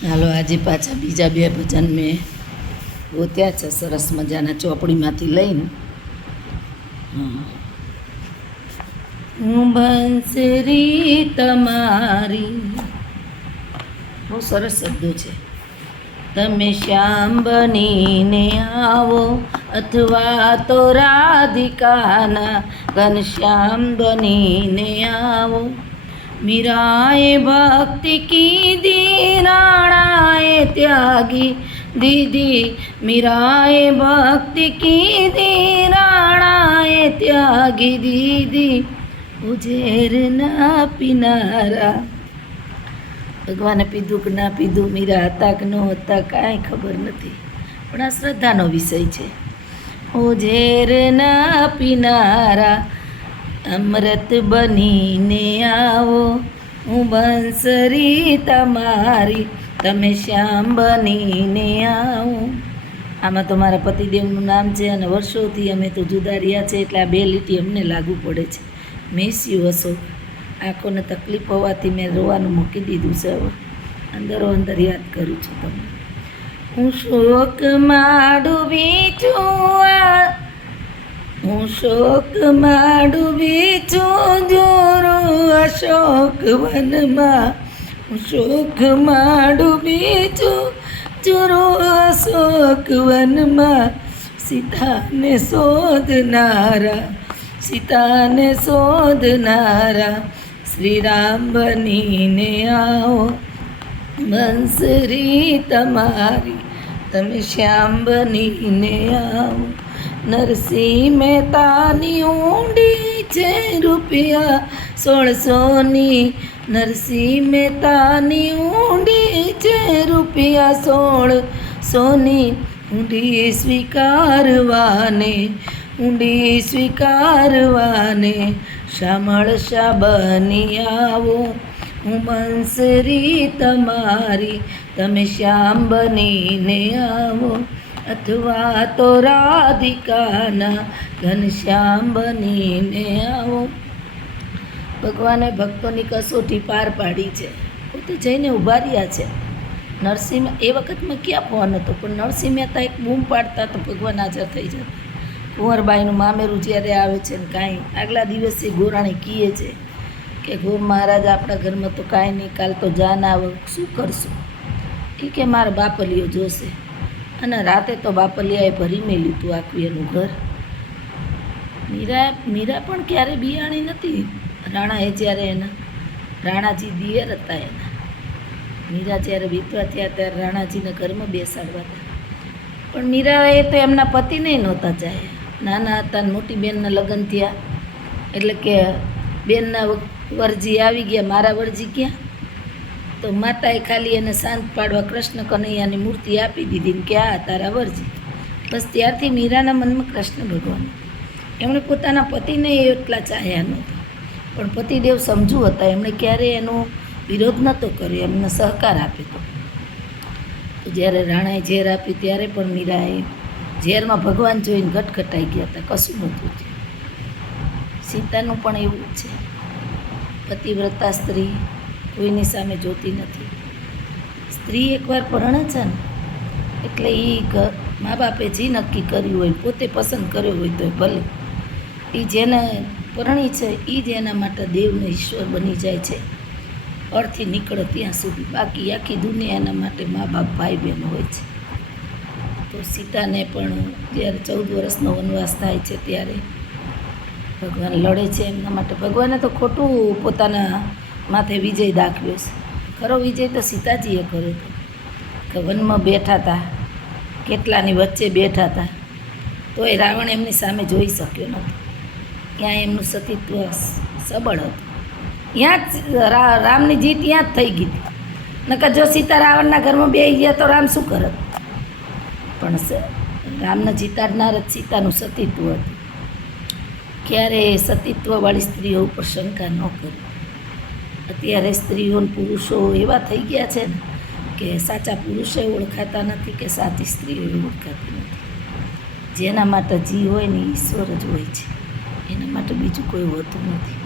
હાલો આજે પાછા બીજા બે ભજન મેં ગોત્યા છે સરસ મજાના ચોપડીમાંથી લઈને. હું બંસરી તમારી, બહુ સરસ શબ્દો છે. તમે શ્યામ બનીને આવો અથવા તો રાધિકાના ઘનશ્યામ બનીને આવો. મીરાએ ભક્તિ કીધી, રાણાએ ત્યાગી દીધી. મીરાએ ભક્તિ કીધી, રાણાએ ત્યાગી દીધી. ઉજેર ના પીનારા, ભગવાને પીધું કે ના પીધું, મીરા હતા કે ન હતા કાંઈ ખબર નથી, પણ આ શ્રદ્ધાનો વિષય છે. ઉજેર ના પીનારા, અમૃત બનીને આવો. હું બંસરી તમારી, તમે શ્યામ બનીને આવો. આમાં તો મારા પતિદેવનું નામ છે અને વર્ષોથી અમે તો જુદા રહ્યા છે, એટલે આ બે લીટી અમને લાગુ પડે છે. Miss you Ashok. આંખોને તકલીફ હોવાથી મેં રોવાનું મૂકી દીધું છે. હવે અંદરો અંદર યાદ કરું છું તમને. હું શોકમાં ડૂબી છું, હું શોકમાં ડૂબી છું, જોરો અશોક વનમાં. હું શોકમાં ડૂબી છું, જોરો અશોક વનમાં. સીતાને શોધનારા, સીતાને શોધનારા, શ્રી રામ બનીને આવો. બંસરી તમારી, તમે શ્યામ બનીને આવો. નરસિંહ મહેતાની ઊંડી છે રૂપિયા 1600ની. નરસિંહ મહેતાની ઊંડી છે રૂપિયા 1600ની. ઊંડી સ્વીકારવાને, ઊંડી સ્વીકારવાને, શામળ શા બની આવો. હું બંસરી તમારી, તમે શ્યામ બનીને આવો. અથવા તો રાધિકાના ઘનશ્યામ બનીને આવો. ભગવાને ભક્તોની કસોટી પાર પાડી છે, પોતે જઈને ઊભા રહ્યા છે. નરસિંહ એ વખતમાં ક્યાં ફોન હતો, પણ નરસિંહ મહેતા એક બૂમ પાડતા તો ભગવાન હાજર થઈ જતા. કુંવરબાઈનું મામેરું જ્યારે આવે છે ને કાંઈ આગલા દિવસે ગોરાણી કહે છે કે ગોર મહારાજ આપણા ઘરમાં તો કાંઈ નહીં, કાલ તો જાન આવે, શું કરશું? એ કે મારા બાપલીઓ જોશે. અને રાતે તો બાપલિયાએ ભરી મેલ્યું હતું આખું એનું ઘર. મીરા પણ ક્યારે બિયાણી નથી. રાણાએ જ્યારે એના રાણાજી દિયર હતા એના, મીરા જ્યારે વિધવા થયા ત્યારે રાણાજીના ઘરમાં બેસાડવા હતા. પણ મીરાએ તો એમના પતિને નહોતા ચાહ્યા. નાના હતા ને મોટી બેનના લગ્ન થયા એટલે કે બેનના વરજી આવી ગયા, મારા વરજી ક્યાં? તો માતાએ ખાલી એને શાંત પાડવા કૃષ્ણ કનૈયાની મૂર્તિ આપી દીધી ને કે આ તારા વરજી. બસ ત્યારથી મીરાના મનમાં કૃષ્ણ ભગવાન. એમણે પોતાના પતિને એટલા ચાહ્યા નહોતા, પણ પતિદેવ સમજુ હતા, એમણે ક્યારેય એનો વિરોધ નહોતો કર્યો, એમને સહકાર આપ્યો. તો જ્યારે રાણાએ ઝેર આપી ત્યારે પણ મીરાએ ઝેરમાં ભગવાન જોઈને ગટગટાઈ ગયા હતા, કશું નહોતું થયું. સીતાનું પણ એવું જ છે. પતિવ્રતા સ્ત્રી કોઈની સામે જોતી નથી. સ્ત્રી એકવાર પરણે છે ને એટલે એ મા બાપે જે નક્કી કર્યું હોય, પોતે પસંદ કર્યો હોય તો ભલે, એ જેને પરણી છે એ જ એના માટે દેવને ઈશ્વર બની જાય છે અર્થી નીકળે ત્યાં સુધી. બાકી આખી દુનિયા એના માટે મા બાપ ભાઈ બહેન હોય છે. તો સીતાને પણ જ્યારે 14 વર્ષનો વનવાસ થાય છે ત્યારે ભગવાન લડે છે એમના માટે. ભગવાને તો ખોટું પોતાના માથે વિજય દાખવ્યો છે. ખરો વિજય તો સીતાજીએ કર્યો હતો કે વનમાં બેઠા હતા, કેટલાની વચ્ચે બેઠા હતા, તો એ રાવણ એમની સામે જોઈ શક્યો નહોતો. ત્યાં એમનું સતીત્વ સબળ હતું. ત્યાં જ રામની જીત ત્યાં જ થઈ ગઈ હતી. નકર જો સીતા રાવણના ઘરમાં બેસી ગયા તો રામ શું કરત? પણ રામને જીતાડનાર જ સીતાનું સતીત્વ હતું. ક્યારે સતીત્વવાળી સ્ત્રીઓ ઉપર શંકા ન કરી. અત્યારે સ્ત્રીઓ પુરુષો એવા થઈ ગયા છે ને કે સાચા પુરુષો ઓળખાતા નથી કે સાચી સ્ત્રીઓ ઓળખાતી નથી. જેના માટે જી હોય ને ઈશ્વર જ હોય છે, એના માટે બીજું કોઈ હોતું નથી.